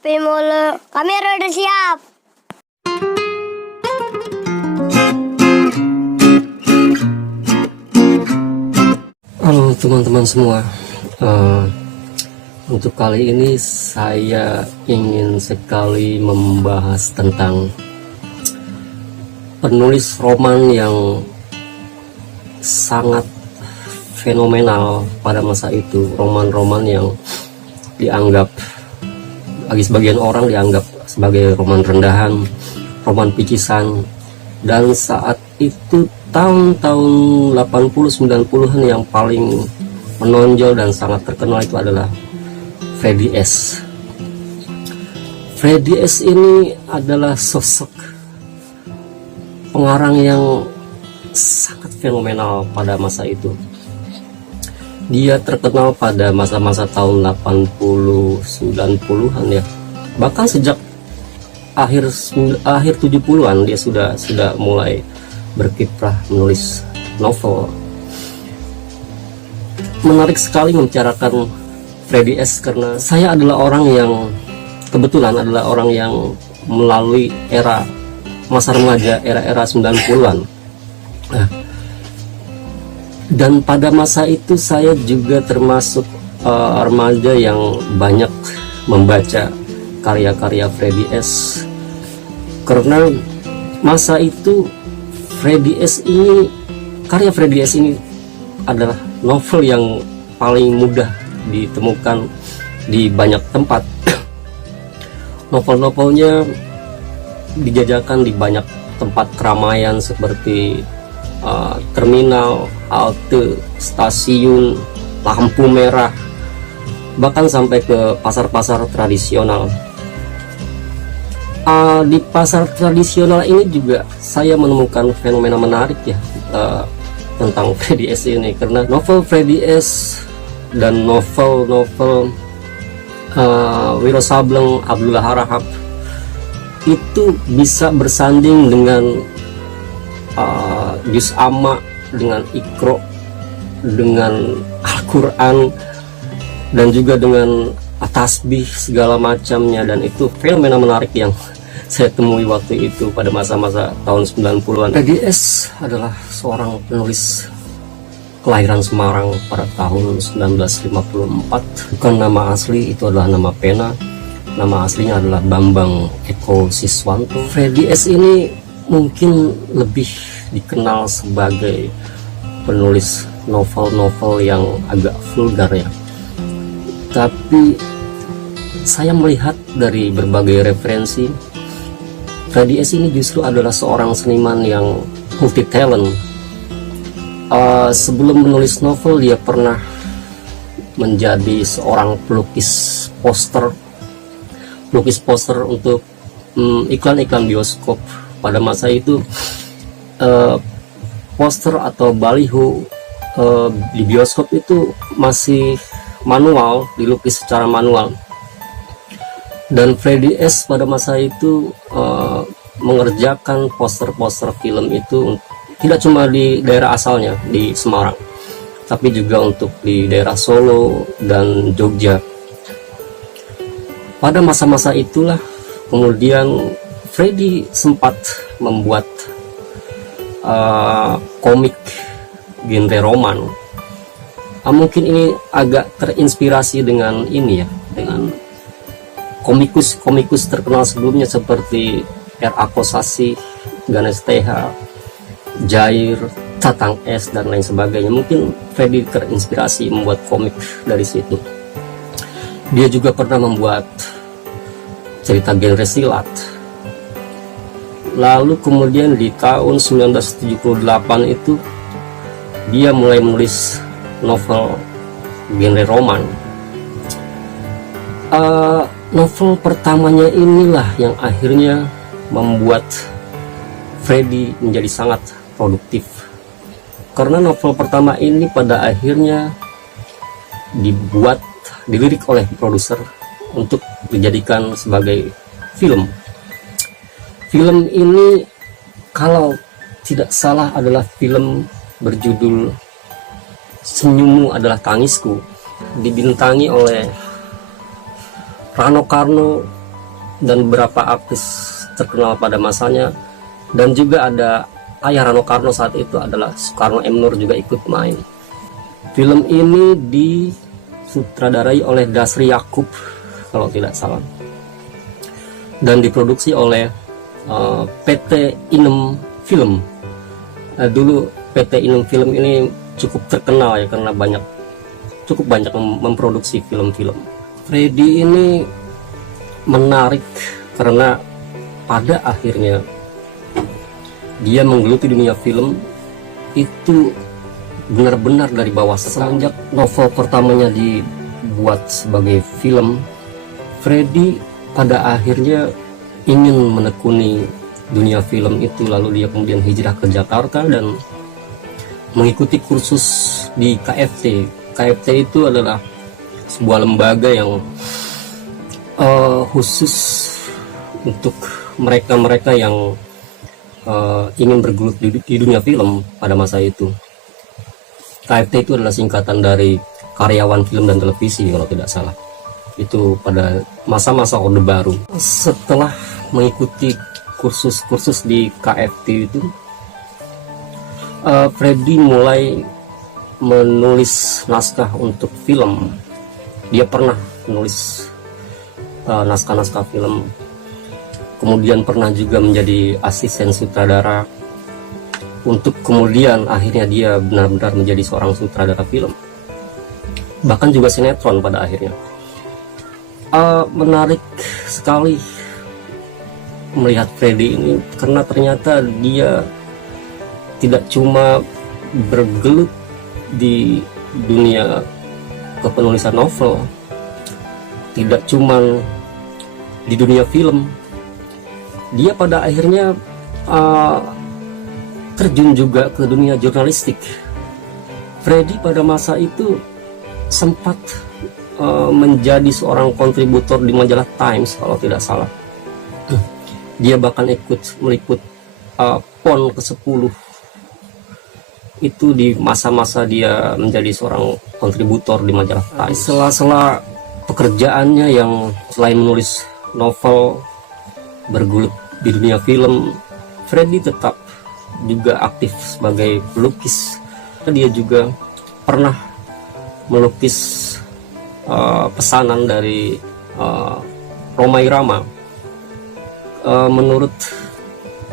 Kopi mulu. Kamera udah siap. Halo teman-teman semua. Untuk kali ini saya ingin sekali membahas tentang penulis roman yang sangat fenomenal pada masa itu. Roman-roman yang dianggap bagi sebagian orang dianggap sebagai roman rendahan, roman picisan, dan saat itu tahun-tahun 80-90-an yang paling menonjol dan sangat terkenal itu adalah Freddy S. Freddy S ini adalah sosok pengarang yang sangat fenomenal pada masa itu. Dia terkenal pada masa-masa tahun 80-90-an ya. Bahkan sejak akhir 70-an dia sudah mulai berkiprah menulis novel. Menarik sekali membicarakan Freddy S karena saya adalah orang yang kebetulan adalah orang yang melalui era masa remaja, era 90-an. Nah, dan pada masa itu saya juga termasuk remaja yang banyak membaca karya-karya Freddy S. Karena masa itu karya Freddy S ini adalah novel yang paling mudah ditemukan di banyak tempat. Novel-novelnya dijajakan di banyak tempat keramaian seperti terminal, halte, stasiun, lampu merah, bahkan sampai ke pasar-pasar tradisional. Di pasar tradisional ini juga saya menemukan fenomena menarik ya tentang Freddy S ini, karena novel Freddy S dan novel-novel Wiro Sableng, Abdullah Harahap itu bisa bersanding dengan Juz Amma, dengan Iqra, dengan Al-Quran, dan juga dengan tasbih segala macamnya. Dan itu fenomena menarik yang saya temui waktu itu pada masa-masa tahun 90-an. Freddy S adalah seorang penulis kelahiran Semarang pada tahun 1954. Bukan nama asli, itu adalah nama pena. Nama aslinya adalah Bambang Eko Siswanto. Freddy S ini mungkin lebih dikenal sebagai penulis novel-novel yang agak vulgar ya. Tapi saya melihat dari berbagai referensi, Freddy S ini justru adalah seorang seniman yang multi talent. Sebelum menulis novel, dia pernah menjadi seorang pelukis poster untuk iklan-iklan bioskop. Pada masa itu poster atau baliho di bioskop itu masih manual, dilukis secara manual. Dan Freddy S pada masa itu mengerjakan poster-poster film itu tidak cuma di daerah asalnya di Semarang, tapi juga untuk di daerah Solo dan Jogja. Pada masa-masa itulah kemudian Freddy sempat membuat komik genre roman. Mungkin ini agak terinspirasi dengan ini ya, dengan komikus terkenal sebelumnya seperti R.A. Kosasih, Ganes TH, Jair, Tatang S, dan lain sebagainya. Mungkin Freddy terinspirasi membuat komik dari situ. Dia juga pernah membuat cerita genre silat. Lalu kemudian di tahun 1978 itu dia mulai menulis novel genre roman. Novel pertamanya inilah yang akhirnya membuat Freddy menjadi sangat produktif, karena novel pertama ini pada akhirnya dilirik oleh produser untuk dijadikan sebagai film. Film ini kalau tidak salah adalah film berjudul Senyummu Adalah Tangisku, dibintangi oleh Rano Karno, dan beberapa artis terkenal pada masanya, dan juga ada ayah Rano Karno saat itu adalah Soekarno M. Nur juga ikut main. Film ini disutradarai oleh Dasri Yakub kalau tidak salah, dan diproduksi oleh PT Inem Film. Dulu PT Inem Film ini cukup terkenal ya karena cukup banyak memproduksi film-film. Freddy ini menarik karena pada akhirnya dia menggeluti dunia film itu benar-benar dari bawah. Semenjak novel pertamanya dibuat sebagai film, Freddy pada akhirnya ingin menekuni dunia film itu, lalu dia kemudian hijrah ke Jakarta dan mengikuti kursus di KFT. KFT itu adalah sebuah lembaga yang khusus untuk mereka-mereka yang ingin bergelut di dunia film pada masa itu. KFT itu adalah singkatan dari Karyawan Film dan Televisi kalau tidak salah. Itu pada masa-masa Orde Baru. Setelah mengikuti kursus-kursus di KFT itu, Freddy mulai menulis naskah untuk film. Dia pernah menulis naskah-naskah film, kemudian pernah juga menjadi asisten sutradara, untuk kemudian akhirnya dia benar-benar menjadi seorang sutradara film, bahkan juga sinetron pada akhirnya. Menarik sekali melihat Freddy ini karena ternyata dia tidak cuma bergelut di dunia kepenulisan novel, tidak cuma di dunia film, dia pada akhirnya terjun juga ke dunia jurnalistik. Freddy pada masa itu sempat menjadi seorang kontributor di majalah Times kalau tidak salah. Dia bahkan ikut meliput PON ke-10 itu di masa-masa dia menjadi seorang kontributor di majalah Times. Sela-sela pekerjaannya yang selain menulis novel, bergulut di dunia film, Freddy tetap juga aktif sebagai pelukis. Dia juga pernah melukis pesanan dari Rhoma Irama. Menurut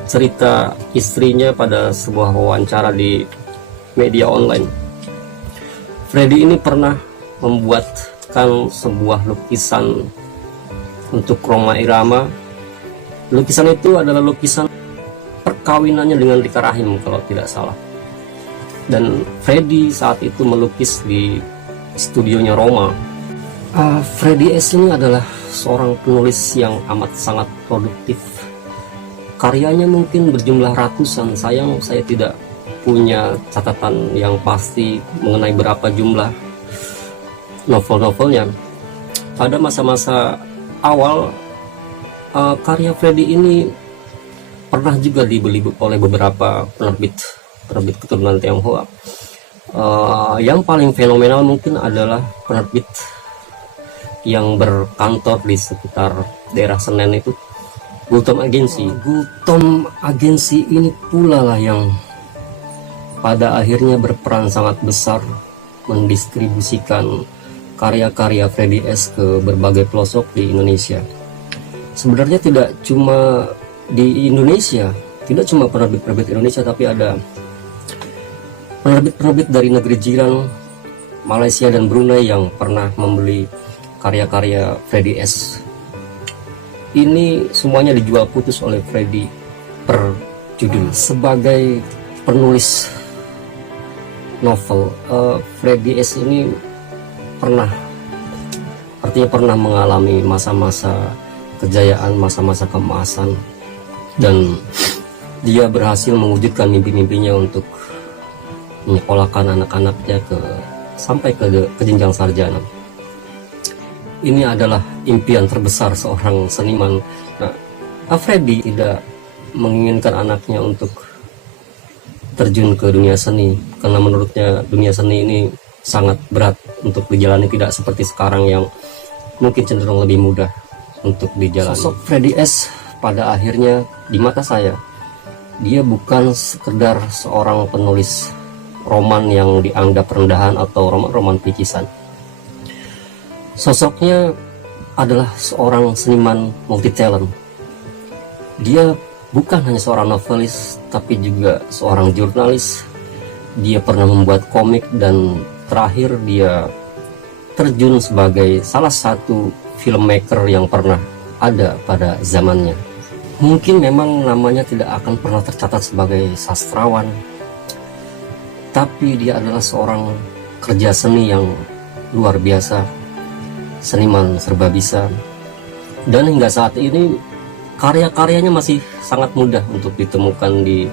cerita istrinya pada sebuah wawancara di media online, Freddy ini pernah membuatkan sebuah lukisan untuk Rhoma Irama. Lukisan itu adalah lukisan perkawinannya dengan Rika Rahim kalau tidak salah, dan Freddy saat itu melukis di studionya Rhoma. Freddy S ini adalah seorang penulis yang amat sangat produktif. Karyanya mungkin berjumlah ratusan. Sayang saya tidak punya catatan yang pasti mengenai berapa jumlah novel-novelnya. Pada masa-masa awal, karya Freddy ini pernah juga dibeli oleh beberapa penerbit keturunan Tionghoa. Yang paling fenomenal mungkin adalah penerbit yang berkantor di sekitar daerah Senen itu, Gultom Agency. Gultom Agency ini pula lah yang pada akhirnya berperan sangat besar mendistribusikan karya-karya Freddy S ke berbagai pelosok di Indonesia. Sebenarnya tidak cuma di Indonesia, tidak cuma penerbit-penerbit Indonesia, tapi ada penerbit-penerbit dari negeri jiran Malaysia dan Brunei yang pernah membeli karya-karya Freddy S. Ini semuanya dijual putus oleh Freddy per judul. Sebagai penulis novel, Freddy S ini pernah mengalami masa-masa kejayaan, masa-masa keemasan, dan dia berhasil mewujudkan mimpi-mimpinya untuk menyekolahkan anak-anaknya sampai ke jenjang sarjana. Ini adalah impian terbesar seorang seniman. Nah, Freddy tidak menginginkan anaknya untuk terjun ke dunia seni karena menurutnya dunia seni ini sangat berat untuk dijalani, tidak seperti sekarang yang mungkin cenderung lebih mudah. untuk dijalani. Sosok Freddy S pada akhirnya di mata saya, dia bukan sekedar seorang penulis roman yang dianggap rendahan atau roman-roman picisan. Sosoknya adalah seorang seniman multi talent. Dia bukan hanya seorang novelis, tapi juga seorang jurnalis. Dia pernah membuat komik dan terakhir dia terjun sebagai salah satu filmmaker yang pernah ada pada zamannya. Mungkin memang namanya tidak akan pernah tercatat sebagai sastrawan, tapi dia adalah seorang kerja seni yang luar biasa, seniman serba bisa. Dan hingga saat ini karya-karyanya masih sangat mudah untuk ditemukan di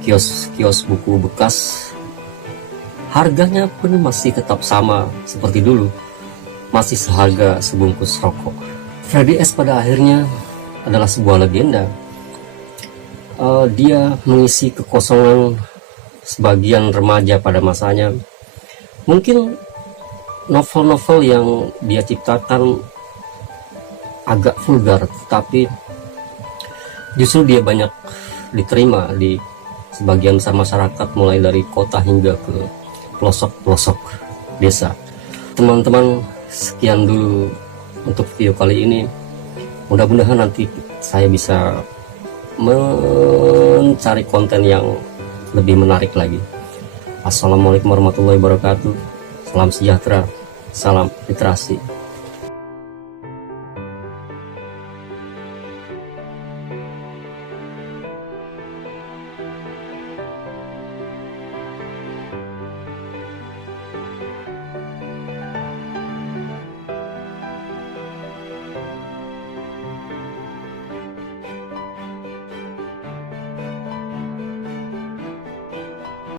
kios-kios buku bekas. Harganya pun masih tetap sama seperti dulu, masih seharga sebungkus rokok. Freddy S pada akhirnya adalah sebuah legenda. Dia mengisi kekosongan sebagian remaja pada masanya. Mungkin novel-novel yang dia ciptakan agak vulgar, tapi justru dia banyak diterima di sebagian besar masyarakat, mulai dari kota hingga ke pelosok-pelosok desa. Teman-teman, sekian dulu untuk video kali ini. Mudah-mudahan nanti saya bisa mencari konten yang lebih menarik lagi. Assalamualaikum warahmatullahi wabarakatuh. Salam sejahtera, salam literasi.